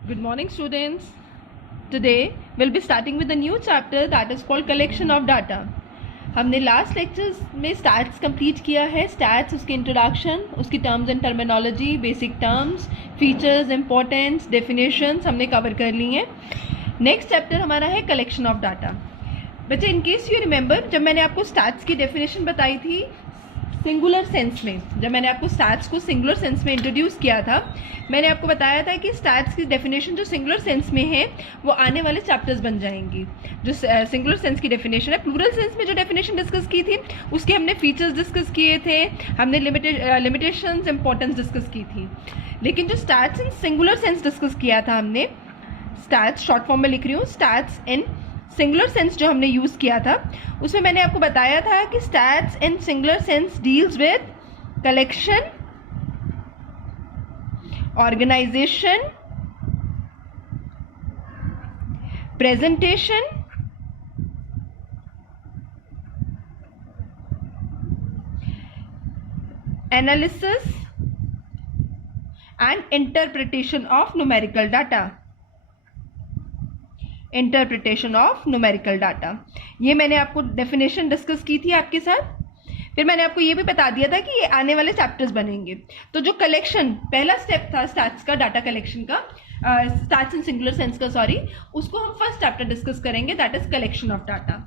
Good morning, students. Today we'll be starting with a new chapter that is called collection of data. हमने last lectures में stats complete किया है. Stats, उसकी introduction, उसकी terms and terminology, basic terms, features, importance, definitions हमने cover कर ली हैं. Next chapter हमारा है कलेक्शन ऑफ डाटा. बच्चे, इन केस यू रिमेंबर, जब मैंने आपको स्टैट्स की डेफिनेशन बताई थी सिंगुलर सेंस में, जब मैंने आपको स्टैट्स को सिंगुलर सेंस में इंट्रोड्यूस किया था, मैंने आपको बताया था कि स्टैट्स की डेफिनेशन जो सिंगुलर सेंस में है वो आने वाले चैप्टर्स बन जाएंगी. जो सिंगुलर सेंस की डेफिनेशन है, प्लूरल सेंस में जो डेफिनेशन डिस्कस की थी उसके हमने फीचर्स डिस्कस किए थे, हमने लिमिटेशंस, इंपॉर्टेंस डिस्कस की थी. लेकिन जो stats in singular sense discuss किया था हमने, स्टैट्स शॉर्ट फॉर्म में लिख रही हूँ, स्टैट्स इन सिंगुलर सेंस जो हमने यूज़ किया था, उसमें मैंने आपको बताया था कि stats in singular sense deals with collection, organisation, presentation, analysis and interpretation of numerical data. Interpretation of numerical data, ये मैंने आपको डेफिनेशन डिस्कस की थी आपके साथ. फिर मैंने आपको ये भी बता दिया था कि ये आने वाले चैप्टर्स बनेंगे. तो जो कलेक्शन पहला स्टेप था स्टैट्स का, डाटा कलेक्शन का, स्टैट्स इन सिंगुलर सेंस का, सॉरी, उसको हम फर्स्ट चैप्टर डिस्कस करेंगे, that is collection of data.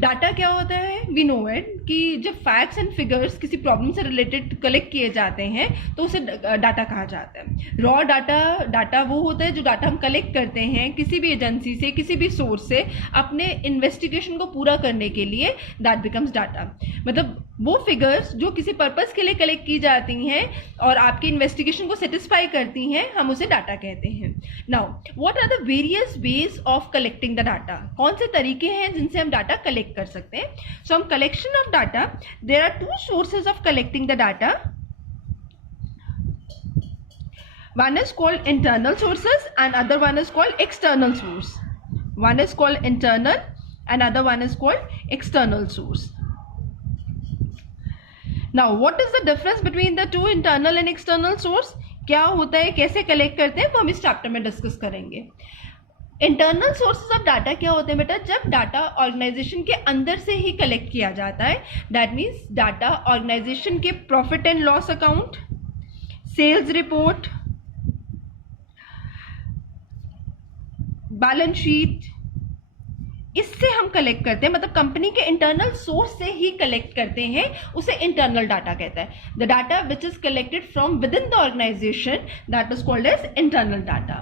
Data क्या होता है? वी नो इट कि जब फैक्ट्स एंड फिगर्स किसी प्रॉब्लम से रिलेटेड कलेक्ट किए जाते हैं तो उसे डाटा कहा जाता है. रॉ डाटा वो होता है जो डाटा हम कलेक्ट करते हैं किसी भी एजेंसी से, किसी भी सोर्स से, अपने इन्वेस्टिगेशन को पूरा करने के लिए. That becomes data. मतलब वो फिगर्स जो किसी पर्पस के लिए कलेक्ट की जाती हैं और आपकी इन्वेस्टिगेशन को सेटिस्फाई करती हैं, हम उसे डाटा कहते हैं. Now what are the various ways of collecting the data? कौन से तरीके हैं जिनसे हम डाटा कलेक्ट कर सकते हैं? सो हम collection of data, there are two sources of collecting the data. One is called internal sources and other one is called external source. One is called internal and other one is called external source. Now what is the difference between the two, internal and external source? क्या होता है, कैसे collect करते हैं, वो हम इस chapter में डिस्कस करेंगे. इंटरनल सोर्सेज ऑफ डाटा क्या होते हैं बेटा? जब डाटा ऑर्गेनाइजेशन के अंदर से ही कलेक्ट किया जाता है, दैट मीन्स डाटा ऑर्गेनाइजेशन के profit and loss account, sales report, balance sheet, इससे हम कलेक्ट करते हैं. मतलब कंपनी के इंटरनल सोर्स से ही कलेक्ट करते हैं, उसे इंटरनल डाटा कहता है. The data which is collected from within the organisation, that is called as internal data.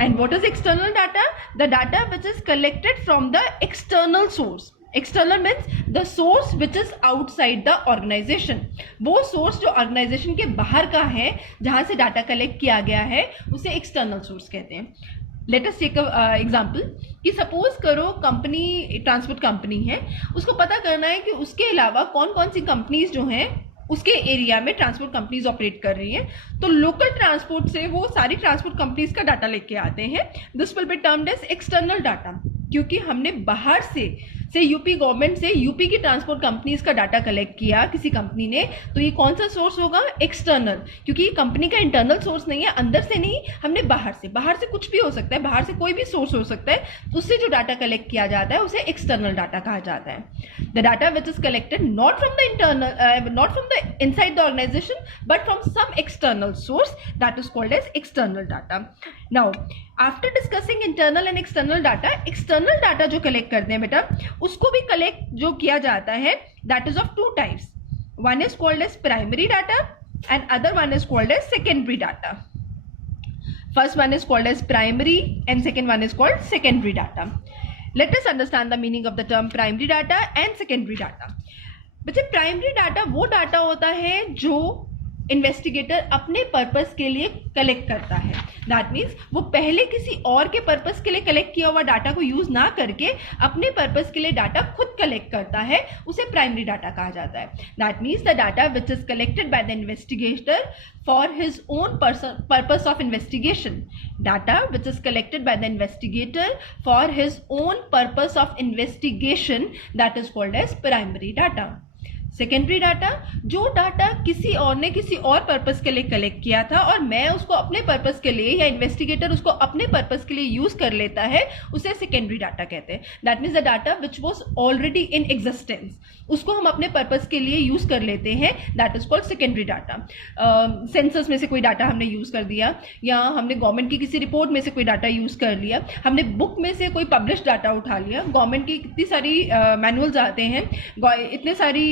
And what is external data? The data which is collected from the external source. External means the source which is outside the organisation. वो source जो organisation के बाहर का है, जहां से data collect किया गया है, उसे एक्सटर्नल सोर्स कहते हैं. लेट अस टेक एग्जाम्पल कि सपोज करो कंपनी, ट्रांसपोर्ट कंपनी है, उसको पता करना है कि उसके अलावा कौन कौन सी कंपनीज जो हैं उसके एरिया में ट्रांसपोर्ट कंपनीज ऑपरेट कर रही हैं. तो लोकल ट्रांसपोर्ट से वो सारी ट्रांसपोर्ट कंपनीज का डाटा लेके आते हैं. This will be termed as external data, क्योंकि हमने बाहर से यूपी गवर्नमेंट से यूपी की ट्रांसपोर्ट कंपनीज का डाटा कलेक्ट किया किसी कंपनी ने, तो ये कौन सा सोर्स होगा? एक्सटर्नल, क्योंकि ये कंपनी का इंटरनल सोर्स नहीं है, अंदर से नहीं, हमने बाहर से कुछ भी हो सकता है, बाहर से कोई भी सोर्स हो सकता है, उससे जो डाटा कलेक्ट किया जाता है उसे एक्सटर्नल डाटा कहा जाता है. The data which is collected not from the internal, not from the inside the organisation, but from some external source, that is called as external data. Now after discussing internal and external data, external data जो collect करते हैं बेटा, उसको भी collect जो किया जाता है, that is of two types. One is called as primary data and other one is called as secondary data. First one is called as primary and second one is called secondary data. Let us understand the meaning of the term primary data and secondary data. बच्चे, primary data वो data होता है जो investigator अपने purpose के लिए collect करता है. दैट मीन्स वो पहले किसी और के पर्पस के लिए कलेक्ट किया हुआ डाटा को यूज ना करके अपने पर्पस के लिए डाटा खुद कलेक्ट करता है, उसे प्राइमरी डाटा कहा जाता है. That means the data which is collected by the investigator for his own purpose of investigation. Data which is collected by the investigator for his own purpose of investigation, that is called as primary data. Secondary data, जो data किसी और ने किसी और purpose के लिए collect किया था और मैं उसको अपने पर्पस के लिए या इन्वेस्टिगेटर उसको अपने पर्पस के लिए यूज कर लेता है, उसे सेकेंडरी डाटा कहते हैं। That means the data which was already in existence, उसको हम अपने पर्पस के लिए यूज कर लेते हैं, that is called secondary data. Census में से कोई डाटा हमने यूज कर दिया, या हमने गवर्नमेंट की किसी रिपोर्ट में से कोई डाटा यूज कर लिया, हमने बुक में से कोई पब्लिश डाटा उठा लिया, गवर्नमेंट की कितनी सारी मैनुअल्स आते हैं, इतने सारी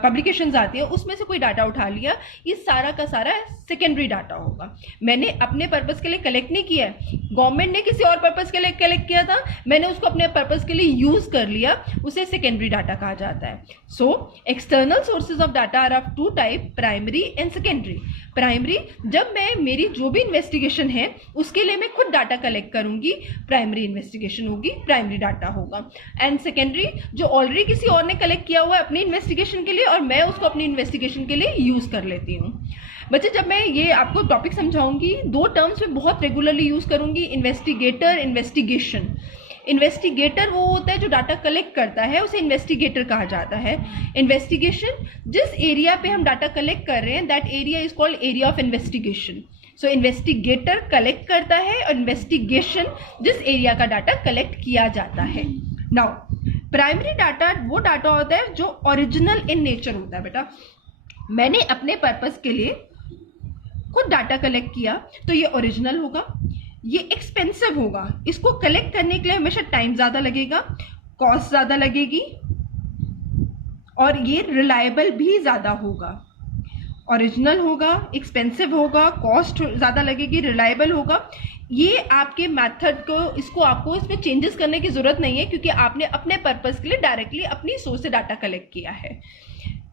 पब्लिकेशंस आती हैं, उसमें से कोई डाटा उठा लिया, ये सारा का सारा सेकेंडरी डाटा होगा। मैंने अपने पर्पस के लिए कलेक्ट नहीं किया है, गवर्नमेंट ने किसी और पर्पस के लिए कलेक्ट किया था, मैंने उसको अपने पर्पस के लिए यूज कर लिया, उसे सेकेंडरी डाटा कहा जाता है। So external sources of data are of two type, primary and secondary. Primary, जब मैं मेरी जो भी इन्वेस्टिगेशन है उसके लिए मैं खुद डाटा कलेक्ट करूंगी, प्राइमरी इन्वेस्टिगेशन होगी, प्राइमरी डाटा होगा। एंड सेकेंडरी, जो ऑलरेडी किसी और ने कलेक्ट किया हुआ है अपनी इन्वेस्टिगेशन के लिए और मैं उसको अपनी इन्वेस्टिगेशन के लिए यूज कर लेती हूँ। बच्चे, जब मैं ये आपको टॉपिक समझाऊंगी, दो टर्म्स में बहुत रेगुलरली यूज करूंगी, इन्वेस्टिगेटर, इन्वेस्टिगेशन। इन्वेस्टिगेटर वो होता है जो डाटा कलेक्ट करता है, उसे इन्वेस्टिगेटर कहा जाता है। इन्वेस्टिगेशन, जिस एरिया पे हम डाटा कलेक्ट कर रहे हैं, that area is called area of investigation. So investigator collect करता है और इन्वेस्टिगेशन जिस एरिया का डाटा कलेक्ट किया जाता है। नाउ प्राइमरी डाटा वो डाटा होता है जो ओरिजिनल इन नेचर होता है। बेटा, मैंने अपने पर्पस के लिए खुद डाटा कलेक्ट किया तो ये ओरिजिनल होगा, ये एक्सपेंसिव होगा, इसको कलेक्ट करने के लिए हमेशा टाइम ज़्यादा लगेगा, कॉस्ट ज़्यादा लगेगी और ये रिलायबल भी ज़्यादा होगा। ओरिजिनल होगा, एक्सपेंसिव होगा, कॉस्ट ज़्यादा लगेगी, रिलायबल होगा। ये आपके मेथड को, इसको आपको इसमें चेंजेस करने की ज़रूरत नहीं है क्योंकि आपने अपने पर्पस के लिए डायरेक्टली अपनी सोर्स से डाटा कलेक्ट किया है।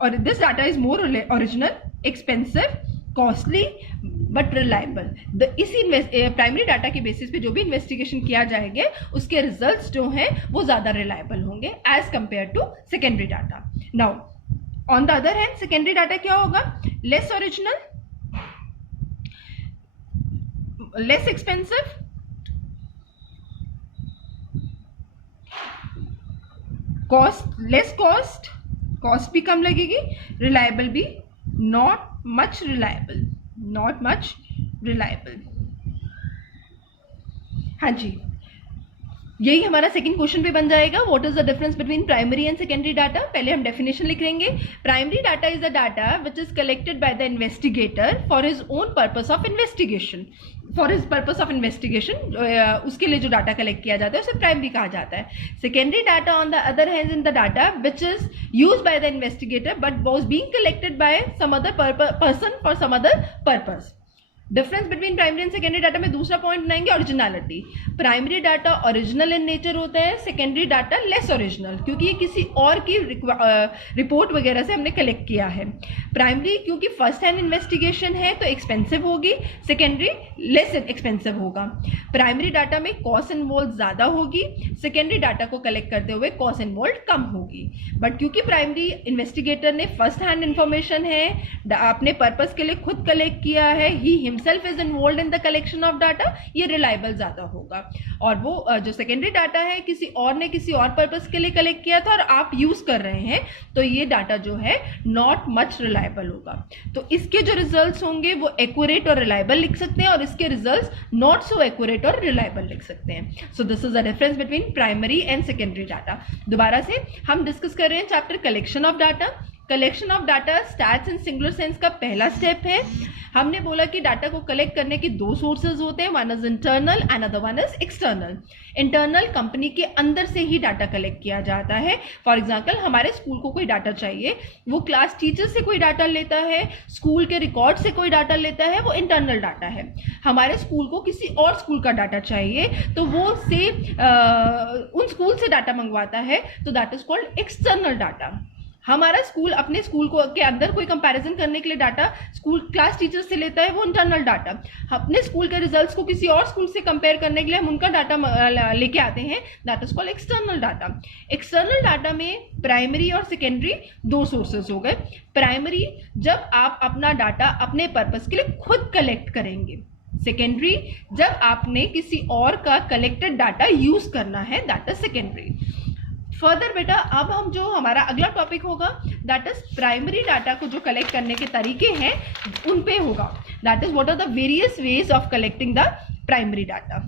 और this data is more original, expensive, costly but reliable. इसी प्राइमरी डाटा के बेसिस पे जो भी इन्वेस्टिगेशन किया जाएंगे उसके रिजल्ट्स जो हैं वो ज़्यादा रिलायबल होंगे as compare to secondary data. Now on the other hand, secondary data क्या होगा? Less original, less expensive, less cost भी कम लगेगी, रिलायबल भी नॉट मच रिलायबल। हाँ जी, यही हमारा सेकंड क्वेश्चन भी बन जाएगा। What is the difference between primary and secondary data? पहले हम डेफिनेशन लिख लेंगे। Primary data is the data which is collected by the investigator for his own purpose of investigation. उसके लिए जो डाटा कलेक्ट किया जाता है उसे प्राइमरी कहा जाता है। Secondary data on the other hand in the data which is used by the investigator but was being collected by some other person for some other purpose. Difference between primary and secondary data में दूसरा point बनाएंगे, originality. Primary data original in nature होता है, secondary data less original, क्योंकि ये किसी और की रिपोर्ट वगैरह से हमने कलेक्ट किया है। प्राइमरी क्योंकि फर्स्ट हैंड इन्वेस्टिगेशन है तो एक्सपेंसिव होगी, सेकेंडरी लेस एक्सपेंसिव होगा। प्राइमरी डाटा में कॉस्ट इन्वॉल्व ज़्यादा होगी, सेकेंडरी डाटा को कलेक्ट करते हुए कॉस्ट इन्वॉल्व कम होगी। बट क्योंकि प्राइमरी इन्वेस्टिगेटर ने फर्स्ट हैंड इन्फॉर्मेशन है, अपने पर्पस के लिए खुद कलेक्ट किया है, ही himself is involved in the collection of data, ये रिलायबल ज्यादा होगा। और वो जो सेकेंडरी डाटा है किसी और ने किसी और पर्पस के लिए कलेक्ट किया था और आप यूज कर रहे हैं तो ये डाटा जो है नॉट मच रिलायबल होगा। तो इसके जो रिजल्ट्स होंगे वो एक्यूरेट और रिलायबल लिख सकते हैं और इसके रिजल्ट्स नॉट सो एक्यूरेट और रिलायबल लिख सकते हैं। So this is the difference between primary and secondary data. दोबारा से हम डिस्कस कर रहे हैं chapter collection of data. Collection of data stats in singular sense का पहला स्टेप है। हमने बोला कि डाटा को कलेक्ट करने के दो सोर्सेज होते हैं, one is internal and other one is external. Internal company के अंदर से ही डाटा कलेक्ट किया जाता है। फॉर एग्जांपल, हमारे स्कूल को कोई डाटा चाहिए, वो क्लास टीचर से कोई डाटा लेता है, स्कूल के रिकॉर्ड से कोई डाटा लेता है, वो इंटरनल डाटा है। हमारे स्कूल को किसी और स्कूल का डाटा चाहिए तो वो उन स्कूल से डाटा मंगवाता है, तो that is called external data. हमारा स्कूल अपने स्कूल को के अंदर कोई कंपैरिजन करने के लिए डाटा स्कूल क्लास टीचर से लेता है, वो इंटरनल डाटा। अपने स्कूल के रिजल्ट्स को किसी और स्कूल से कंपेयर करने के लिए हम उनका डाटा लेके आते हैं, that is called external data. External data में प्राइमरी और सेकेंडरी दो सोर्सेज हो गए। प्राइमरी जब आप अपना डाटा अपने पर्पस के लिए खुद कलेक्ट करेंगे, सेकेंडरी जब आपने किसी और का कलेक्टेड डाटा यूज करना है, दैट इज सेकेंडरी। फर्दर बेटा अब हम जो हमारा अगला टॉपिक होगा दैट इज प्राइमरी डाटा को जो कलेक्ट करने के तरीके हैं उन पे होगा. That is what are the various ways of collecting the primary data.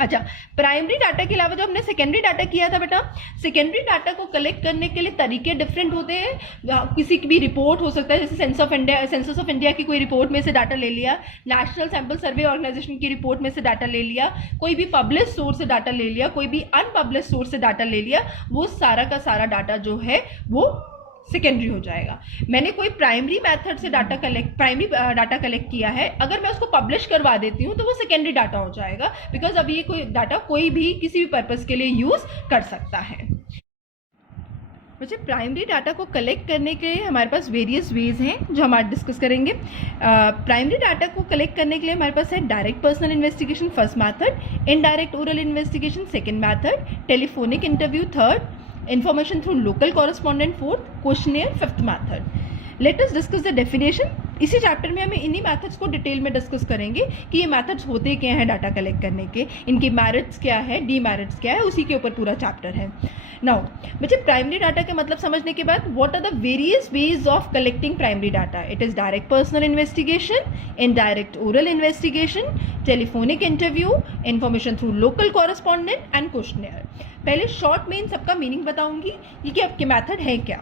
अच्छा, प्राइमरी डाटा के अलावा जो हमने सेकेंडरी डाटा किया था बेटा, सेकेंडरी डाटा को कलेक्ट करने के लिए तरीके डिफरेंट होते हैं. किसी की भी रिपोर्ट हो सकता है, जैसे सेंसस ऑफ इंडिया की कोई रिपोर्ट में से डाटा ले लिया, नेशनल सैंपल सर्वे ऑर्गेनाइजेशन की रिपोर्ट में से डाटा ले लिया, कोई भी पब्लिश सोर्स से डाटा ले लिया, कोई भी अनपब्लिश सोर्स से डाटा ले लिया, वो सारा का सारा डाटा जो है वो सेकेंडरी हो जाएगा. मैंने कोई प्राइमरी मेथड से डाटा कलेक्ट किया है, अगर मैं उसको पब्लिश करवा देती हूँ तो वो सेकेंडरी डाटा हो जाएगा, बिकॉज अब ये कोई डाटा कोई भी किसी भी पर्पस के लिए यूज कर सकता है. बच्चे, प्राइमरी डाटा को कलेक्ट करने के हमारे पास वेरियस वेज हैं जो हम आज डिस्कस करेंगे. प्राइमरी डाटा को कलेक्ट करने के लिए हमारे पास है direct personal investigation first method, indirect oral investigation second method, telephonic interview third, information through local correspondent fourth, questionnaire fifth method. Let us discuss the definition. इसी चैप्टर में हमें इन्हीं मेथड्स को डिटेल में डिस्कस करेंगे कि ये मेथड्स होते क्या हैं डाटा कलेक्ट करने के, इनके मेरिट्स क्या है, डीमेरिट्स क्या है, उसी के ऊपर पूरा चैप्टर है. नाउ बच्चे, प्राइमरी डाटा के मतलब समझने के बाद what are the various ways of collecting primary data. It is direct personal investigation, indirect oral investigation, telephonic interview, information through local correspondent and questionnaire. पहले शॉर्ट में इन सबका मीनिंग बताऊंगी कि आपके मेथड है क्या.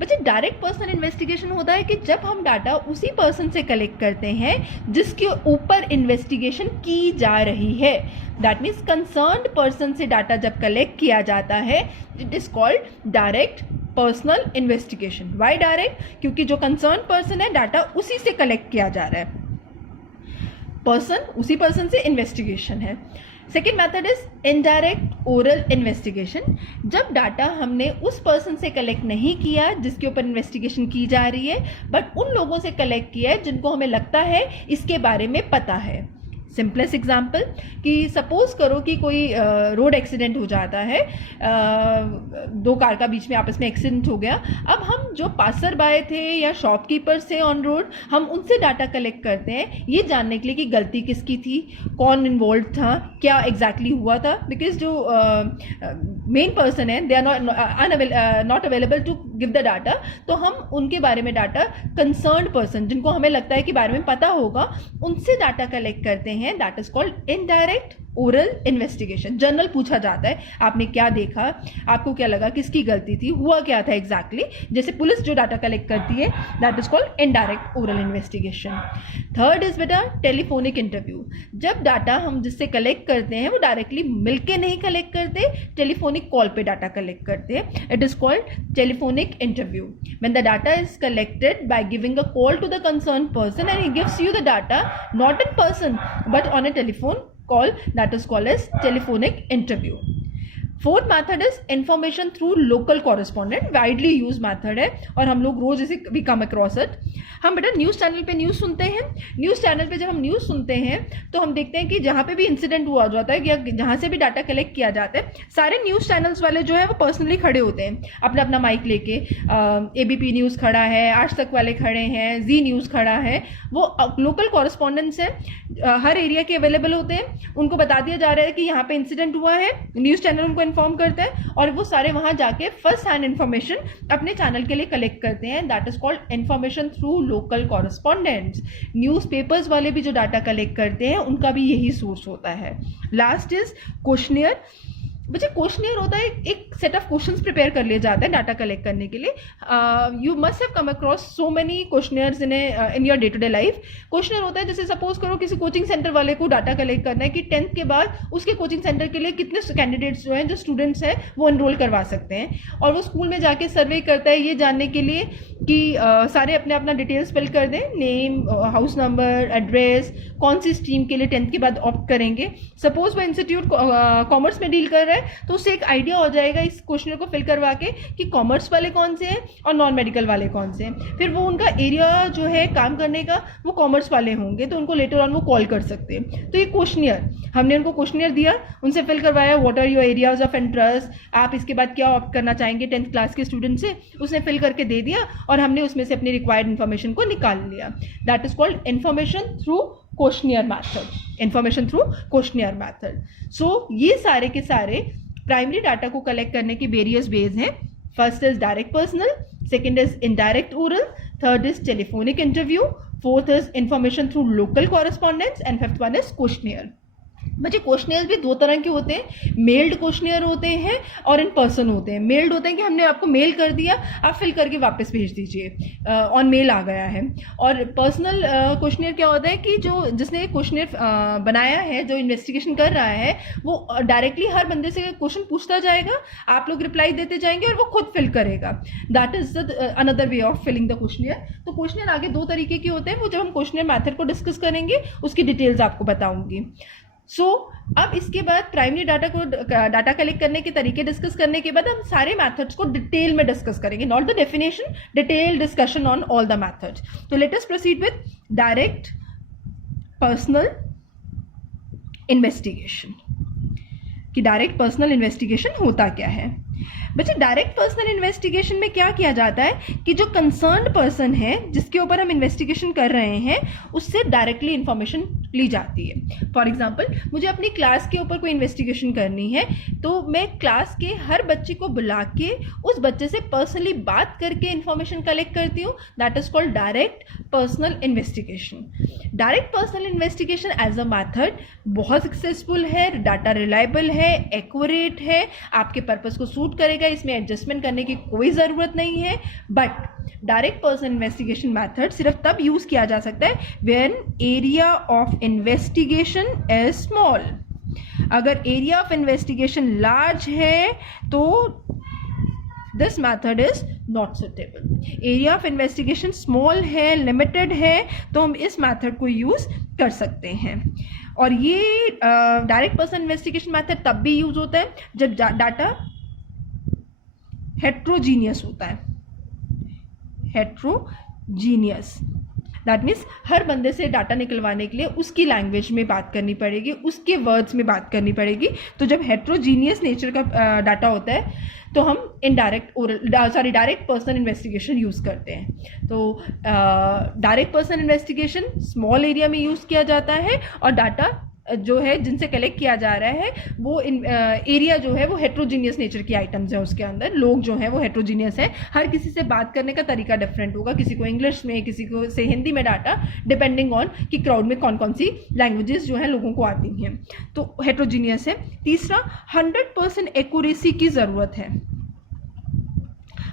बच्चे, डायरेक्ट पर्सनल इन्वेस्टिगेशन होता है कि जब हम डाटा उसी पर्सन से कलेक्ट करते हैं जिसके ऊपर इन्वेस्टिगेशन की जा रही है. दैट मीन्स कंसर्न्ड पर्सन से डाटा जब कलेक्ट किया जाता है, it is called direct personal investigation. Why direct? क्योंकि जो कंसर्न पर्सन है डाटा उसी से कलेक्ट किया जा रहा है, उसी पर्सन से इन्वेस्टिगेशन है. Second method is indirect oral investigation. जब डाटा हमने उस पर्सन से कलेक्ट नहीं किया जिसके ऊपर इन्वेस्टिगेशन की जा रही है, बट उन लोगों से कलेक्ट किया है जिनको हमें लगता है इसके बारे में पता है. सिंपलेस्ट एग्जाम्पल कि सपोज करो कि कोई रोड एक्सीडेंट हो जाता है, दो कार का बीच में आपस में एक्सीडेंट हो गया. अब हम जो पासर बाय थे या शॉपकीपर्स थे ऑन रोड, हम उनसे डाटा कलेक्ट करते हैं ये जानने के लिए कि गलती किसकी थी, कौन इन्वॉल्व था, क्या एग्जैक्टली हुआ था. बिकॉज जो मेन पर्सन है they are not available to give the data, तो हम उनके बारे में डाटा कंसर्न्ड पर्सन जिनको हमें लगता है कि बारे में पता होगा उनसे डाटा कलेक्ट करते हैं. That is called indirect oral investigation. General पूछा जाता है, आपने क्या देखा, आपको क्या लगा, किसकी गलती थी, हुआ क्या था एग्जैक्टली, जैसे पुलिस जो डाटा कलेक्ट करती है. That is called indirect oral investigation. Third is बेटा टेलीफोनिक इंटरव्यू. जब डाटा हम जिससे कलेक्ट करते हैं वो डायरेक्टली मिलके नहीं कलेक्ट करते, टेलीफोनिक कॉल पे डाटा कलेक्ट करते हैं. It is called telephonic interview. When the data is collected by giving a call to the concern person and he gives you the data not in person but on a telephone call, that is called as telephonic interview. Fourth method is information through local correspondent. Widely use method है और हम लोग रोज इसे भी come across it. हम बेटा news channel पे news सुनते हैं. न्यूज़ चैनल पे जब हम न्यूज़ सुनते हैं तो हम देखते हैं कि जहाँ पे भी इंसिडेंट हुआ जाता है या जहाँ से भी डाटा कलेक्ट किया जाता है, सारे न्यूज़ चैनल्स वाले जो है वो पर्सनली खड़े होते हैं अपना अपना माइक लेके. ABP न्यूज़ खड़ा है, आज तक वाले खड़े हैं, जी न्यूज़ खड़ा है. वो लोकल कॉरेस्पॉन्डेंट्स हैं, हर एरिया के अवेलेबल होते हैं. उनको बता दिया जा रहा है कि यहाँ पे इंसिडेंट हुआ है, न्यूज़ चैनल उनको इन्फॉर्म करता है और वो सारे वहां जाके फर्स्ट हैंड इन्फॉर्मेशन अपने चैनल के लिए कलेक्ट करते हैं. That is called information through local correspondents. Newspapers वाले भी जो डाटा कलेक्ट करते हैं उनका भी यही सोर्स होता है. Last is questionnaire. बच्चे, क्वेश्चनियर होता है एक सेट ऑफ क्वेश्चंस प्रिपेयर कर लिए जाते हैं डाटा कलेक्ट करने के लिए. You must have come across so many questionnaires in your day to day life. Questionnaire होता है जैसे सपोज करो किसी कोचिंग सेंटर वाले को डाटा कलेक्ट करना है कि 10th के बाद उसके कोचिंग सेंटर के लिए कितने कैंडिडेट्स जो हैं, जो स्टूडेंट्स हैं, वो एनरोल करवा सकते हैं. और वो स्कूल में जाके सर्वे करता है ये जानने के लिए कि सारे अपने अपना डिटेल्स फिल कर दें, नेम, हाउस नंबर, एड्रेस, कौन सी स्ट्रीम के लिए 10th के बाद ऑप्ट करेंगे. सपोज वो इंस्टीट्यूट कॉमर्स में डील कर रहा है तो उससे एक आइडिया हो जाएगा इस क्वेश्चन को फिल करवा के कि कॉमर्स वाले कौन से हैं और नॉन मेडिकल वाले कौन से हैं. फिर वो उनका एरिया जो है काम करने का वो कॉमर्स वाले होंगे तो उनको लेटर ऑन वो कॉल कर सकते हैं. तो ये क्वेश्चनियर, हमने उनको क्वेश्चनियर दिया, उनसे फिल करवाया what are your areas of interest, आप इसके बाद क्या ऑप्ट करना चाहेंगे 10th क्लास के स्टूडेंट से, उसने फिल करके दे दिया और हमने उसमें से अपनी रिक्वायर्ड इन्फॉर्मेशन को निकाल लिया. That is called information through questionnaire method. Information through questionnaire method. So ये सारे के सारे प्राइमरी डाटा को कलेक्ट करने की वेरियस वेज हैं. First is direct personal, second is indirect oral, third is telephonic interview, fourth is information through local correspondence and fifth one is questionnaire. बच्चे questionnaire भी दो तरह के होते हैं. मेल्ड क्वेश्चनियर होते हैं और इन पर्सन होते हैं. मेल्ड होते हैं कि हमने आपको मेल कर दिया, आप फिल करके वापस भेज दीजिए, ऑन मेल आ गया है. और पर्सनल क्वेश्चनियर क्या होता है कि जो जिसने क्वेश्चनियर बनाया है, जो इन्वेस्टिगेशन कर रहा है, वो डायरेक्टली हर बंदे से क्वेश्चन पूछता जाएगा, आप लोग रिप्लाई देते जाएंगे और वो खुद फिल करेगा. That is another way of filling the questionnaire. तो क्वेश्चनियर आगे दो तरीके के होते हैं, वो जब हम क्वेश्चनियर मैथड को डिस्कस करेंगे उसकी डिटेल्स आपको बताऊंगी. अब इसके बाद प्राइमरी डाटा कलेक्ट करने के तरीके डिस्कस करने के बाद हम सारे मेथड्स को डिटेल में डिस्कस करेंगे. Not the definition, detail discussion on all the methods. तो let us proceed with direct personal investigation. कि डायरेक्ट पर्सनल इन्वेस्टिगेशन होता क्या है. बच्चे डायरेक्ट पर्सनल इन्वेस्टिगेशन में क्या किया जाता है कि जो कंसर्न्ड पर्सन है जिसके ऊपर हम इन्वेस्टिगेशन कर रहे हैं उससे डायरेक्टली इंफॉर्मेशन ली जाती है. फॉर एग्जांपल, मुझे अपनी क्लास के ऊपर कोई इन्वेस्टिगेशन करनी है तो मैं क्लास के हर बच्चे को बुला के उस बच्चे से पर्सनली बात करके इंफॉर्मेशन कलेक्ट करती हूँ. That is called direct personal investigation. Direct personal investigation as a method बहुत सक्सेसफुल है, डाटा रिलायबल है, एक्यूरेट है, आपके पर्पस को सूट करेगा, इसमें एडजस्टमेंट करने की कोई ज़रूरत नहीं है. But direct personal investigation method सिर्फ तब यूज़ किया जा सकता है when area of investigation is small. अगर एरिया ऑफ इन्वेस्टिगेशन लार्ज है तो this method is not suitable. Area of investigation small है, लिमिटेड है, तो हम इस मैथड को यूज़ कर सकते हैं. और ये डायरेक्ट पर्सनल इन्वेस्टिगेशन मैथड तब भी यूज होता है जब डाटा हेट्रोजीनियस होता है. हेट्रोजीनियस दैट मीन्स हर बंदे से डाटा निकलवाने के लिए उसकी लैंग्वेज में बात करनी पड़ेगी, उसके वर्ड्स में बात करनी पड़ेगी. तो जब हेट्रोजीनियस नेचर का डाटा होता है तो हम डायरेक्ट पर्सनल इन्वेस्टिगेशन यूज़ करते हैं. तो direct personal investigation small area में यूज़ किया जाता है और डाटा जो है जिनसे कलेक्ट किया जा रहा है वो एरिया जो है वो हेट्रोजीनियस नेचर की आइटम्स हैं. उसके अंदर लोग जो हैं वो हेट्रोजीनियस हैं. हर किसी से बात करने का तरीका डिफरेंट होगा, किसी को इंग्लिश में, किसी को से हिंदी में डाटा, डिपेंडिंग ऑन कि क्राउड में कौन कौन सी लैंग्वेजेस जो हैं लोगों को आती हैं. तो हेट्रोजीनियस है. तीसरा, 100% एक्यूरेसी की ज़रूरत है.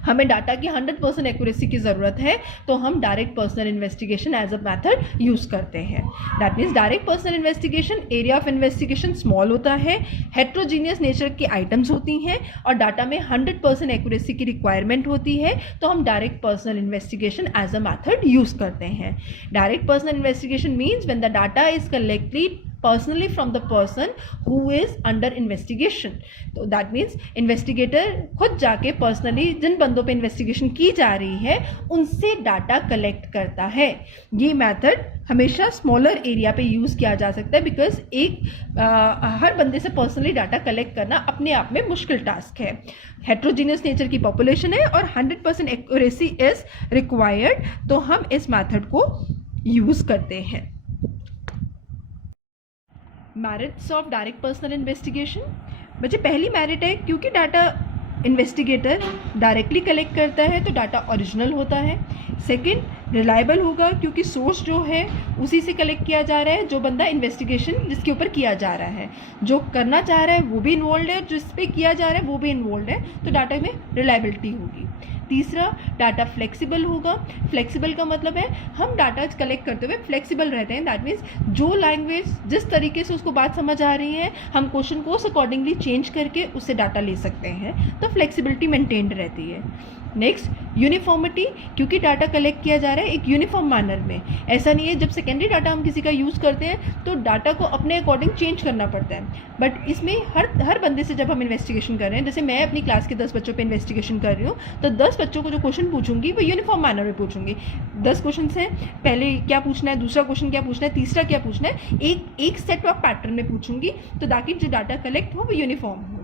हमें डाटा की 100% एक्यूरेसी की ज़रूरत है तो हम direct personal investigation as a method use करते हैं. That means direct personal investigation, area of investigation small होता है, हेट्रोजीनियस नेचर की आइटम्स होती हैं और डाटा में 100% एक्यूरेसी की रिक्वायरमेंट होती है, तो हम direct personal investigation as a method use करते हैं. Direct personal investigation means when the data is collected personally from the person who is under investigation. तो that means investigator खुद जाके personally जिन बंदों पे investigation की जा रही है उनसे डाटा कलेक्ट करता है. ये मेथड हमेशा स्मॉलर एरिया पे यूज़ किया जा सकता है बिकॉज हर बंदे से पर्सनली डाटा कलेक्ट करना अपने आप में मुश्किल टास्क है. हेट्रोजीनियस नेचर की पॉपुलेशन है और 100% एक्यूरेसी इज रिक्वायर्ड, तो हम इस मेथड को यूज़ करते हैं. Merits of direct personal investigation. बच्चे पहली मेरिट है क्योंकि डाटा इन्वेस्टिगेटर डायरेक्टली कलेक्ट करता है तो डाटा ओरिजिनल होता है. सेकंड, रिलायबल होगा क्योंकि सोर्स जो है उसी से कलेक्ट किया जा रहा है, जो बंदा इन्वेस्टिगेशन जिसके ऊपर किया जा रहा है, जो करना चाह रहा है वो भी इन्वॉल्व है, जिस पे किया जा रहा है वो भी इन्वॉल्व है, तो डाटा में रिलायबिलिटी होगी. तीसरा, डाटा फ्लेक्सिबल होगा. फ्लेक्सिबल का मतलब है हम डाटा कलेक्ट करते हुए फ्लेक्सिबल रहते हैं. दैट मीन्स जो लैंग्वेज जिस तरीके से उसको बात समझ आ रही है हम क्वेश्चन को उस अकॉर्डिंगली चेंज करके उससे डाटा ले सकते हैं, तो फ्लेक्सिबिलिटी मेंटेन्ड रहती है. नेक्स्ट, यूनिफॉर्मिटी, क्योंकि डाटा कलेक्ट किया जा रहा है एक यूनिफॉर्म मैनर में. ऐसा नहीं है जब सेकेंडरी डाटा हम किसी का यूज़ करते हैं तो डाटा को अपने अकॉर्डिंग चेंज करना पड़ता है. बट इसमें हर बंदे से जब हम इन्वेस्टिगेशन कर रहे हैं, जैसे मैं अपनी क्लास के 10 बच्चों पे इन्वेस्टिगेशन कर रही हूँ तो 10 बच्चों को जो क्वेश्चन पूछूंगी वो यूनिफॉर्म मैनर में पूछूंगी. 10 क्वेश्चन हैं, पहले क्या पूछना है, दूसरा क्वेश्चन क्या पूछना है, तीसरा क्या पूछना है, एक सेट ऑफ पैटर्न में पूछूंगी तो ताकि जो डाटा कलेक्ट हो वो यूनिफॉर्म हो.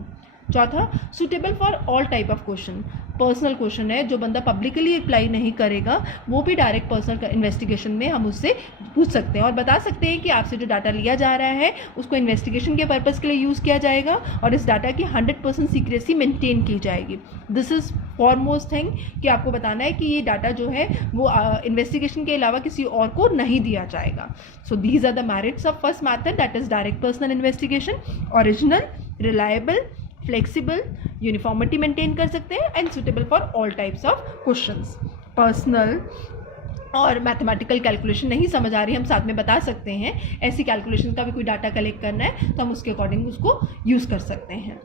चौथा, suitable for all type of question. Personal question है जो बंदा पब्लिकली रिप्लाई नहीं करेगा वो भी डायरेक्ट पर्सनल इन्वेस्टिगेशन में हम उससे पूछ सकते हैं और बता सकते हैं कि आपसे जो डाटा लिया जा रहा है उसको इन्वेस्टिगेशन के पर्पज़ के लिए यूज़ किया जाएगा और इस डाटा की 100% सीक्रेसी मेंटेन की जाएगी। दिस इज़ फॉरमोस्ट थिंग कि आपको बताना है कि ये डाटा जो है वो इन्वेस्टिगेशन के अलावा किसी और को नहीं दिया जाएगा। So these are the merits of first method, that is direct personal investigation. Original, reliable, flexible, uniformity maintain कर सकते हैं and suitable for all types of questions. Personal और मैथमेटिकल कैलकुलेशन नहीं समझ आ रही, हम साथ में बता सकते हैं। ऐसी कैलकुलेशन का भी कोई डाटा कलेक्ट करना है तो हम उसके अकॉर्डिंग उसको यूज़ कर सकते हैं।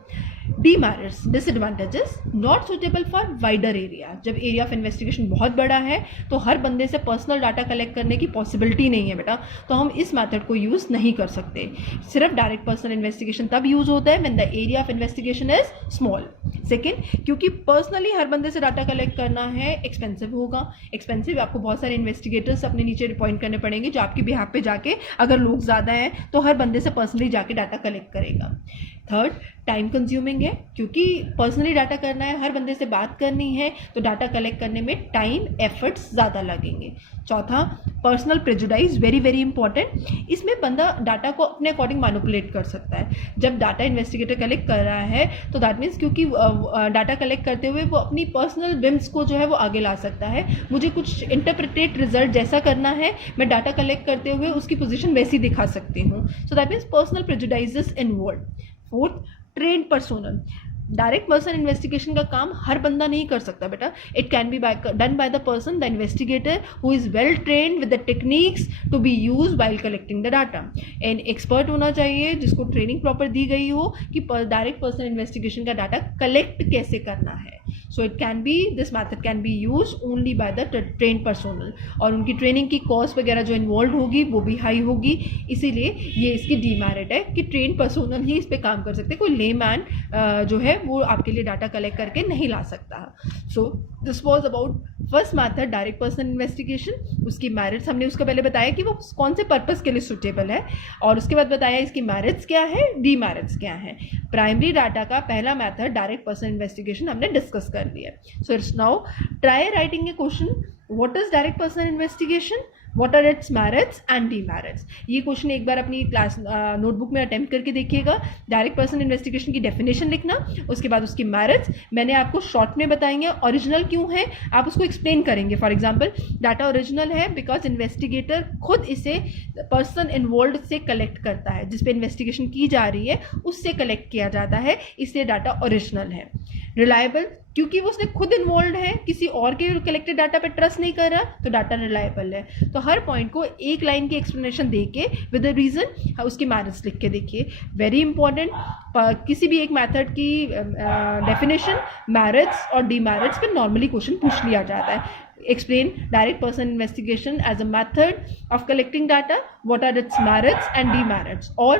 Demerits, disadvantages, not suitable for wider area. जब एरिया ऑफ इन्वेस्टिगेशन बहुत बड़ा है तो हर बंदे से पर्सनल डाटा कलेक्ट करने की पॉसिबिलिटी नहीं है बेटा, तो हम इस मेथड को यूज़ नहीं कर सकते। सिर्फ डायरेक्ट पर्सनल इन्वेस्टिगेशन तब यूज़ होता है when the area of investigation is small. Second, क्योंकि पर्सनली हर बंदे से डाटा कलेक्ट करना है एक्सपेंसिव होगा। एक्सपेंसिव, आपको बहुत सारे इन्वेस्टिगेटर्स अपने नीचे अपॉइंट करने पड़ेंगे जो आपके बिहाफ पे जाके, अगर लोग ज़्यादा हैं तो हर बंदे से पर्सनली जाके डाटा कलेक्ट करेगा। थर्ड, टाइम कंज्यूमिंग है, क्योंकि पर्सनली डाटा करना है, हर बंदे से बात करनी है, तो डाटा कलेक्ट करने में टाइम एफर्ट्स ज़्यादा लगेंगे। चौथा, personal prejudice, very very important. इसमें बंदा डाटा को अपने अकॉर्डिंग मैनिपुलेट कर सकता है। जब डाटा इन्वेस्टिगेटर कलेक्ट कर रहा है तो दैट मीन्स क्योंकि डाटा कलेक्ट करते हुए वो अपनी पर्सनल विम्स को जो है वो आगे ला सकता है। मुझे कुछ इंटरप्रिटेट रिजल्ट जैसा करना है, मैं डाटा कलेक्ट करते हुए उसकी पोजीशन वैसी दिखा सकती हूँ। So that means personal prejudices involve. Fourth, trained personnel. Direct person investigation का काम हर बंदा नहीं कर सकता बेटा। It can be done by the person, the investigator who is well trained with the techniques to be use while collecting the data. And expert होना चाहिए जिसको ट्रेनिंग प्रॉपर दी गई हो कि डायरेक्ट पर्सन इन्वेस्टिगेशन का डाटा कलेक्ट कैसे करना है। So it can B, this method can be use only by the train personnel, और उनकी ट्रेनिंग की कॉस्ट वगैरह जो इन्वॉल्व होगी वो भी हाई होगी। इसीलिए ये इसकी डीमेरिट है कि ट्रेन पर्सोनल ही इस पर काम कर सकते हैं, कोई लेमैन जो है वो आपके लिए डाटा कलेक्ट करके नहीं ला सकता। So this was about first method, direct personal investigation. उसकी मेरिट्स हमने उसका पहले बताया कि वो कौन से पर्पस के लिए सुटेबल है, और उसके बाद बताया इसकी मेरिट्स क्या है, डीमेरिट्स क्या है। प्राइमरी डाटा का पहला मैथड डायरेक्ट पर्सनल इन्वेस्टिगेशन हमने डिस्कस कर लिया। So it's now try writing a question, what is direct personal investigation, what are its merits and demerits। ये क्वेश्चन एक बार अपनी क्लास नोटबुक में अटेम्प्ट करके देखिएगा। डायरेक्ट पर्सन इन्वेस्टिगेशन की डेफिनेशन लिखना, उसके बाद उसकी मेरिट्स मैंने आपको शॉर्ट में बताएंगे। ओरिजिनल क्यों है आप उसको एक्सप्लेन करेंगे। फॉर एग्जांपल, डाटा ओरिजिनल है बिकॉज इन्वेस्टिगेटर खुद इसे पर्सन इन्वॉल्व से कलेक्ट करता है, जिस पे इन्वेस्टिगेशन की जा रही है उससे कलेक्ट किया जाता है, इसलिए डाटा ओरिजिनल है। रिलायबल, क्योंकि वो उसने खुद इन्वॉल्व है, किसी और के कलेक्टेड डाटा पे ट्रस्ट नहीं कर रहा, तो डाटा रिलायबल है। तो हर पॉइंट को एक लाइन की एक्सप्लेनेशन देके विद अ रीजन उसकी मेरिट्स लिख के देखिए। वेरी इंपॉर्टेंट, किसी भी एक मेथड की डेफिनेशन, मेरिट्स और डीमेरिट्स पे नॉर्मली क्वेश्चन पूछ लिया जाता है। Explain direct person investigation as a method of collecting data, what are its merits and demerits, or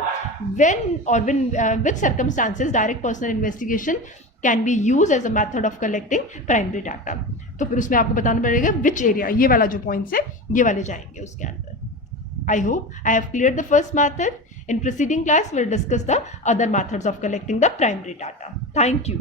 when which circumstances direct personal investigation can be used as a method of collecting primary data। तो फिर उसमें आपको बताना पड़ेगा which area, ये वाला जो points है ये वाले जाएंगे उसके अंदर। I hope I have cleared the first method. In preceding class we'll discuss the other methods of collecting the primary data. Thank you.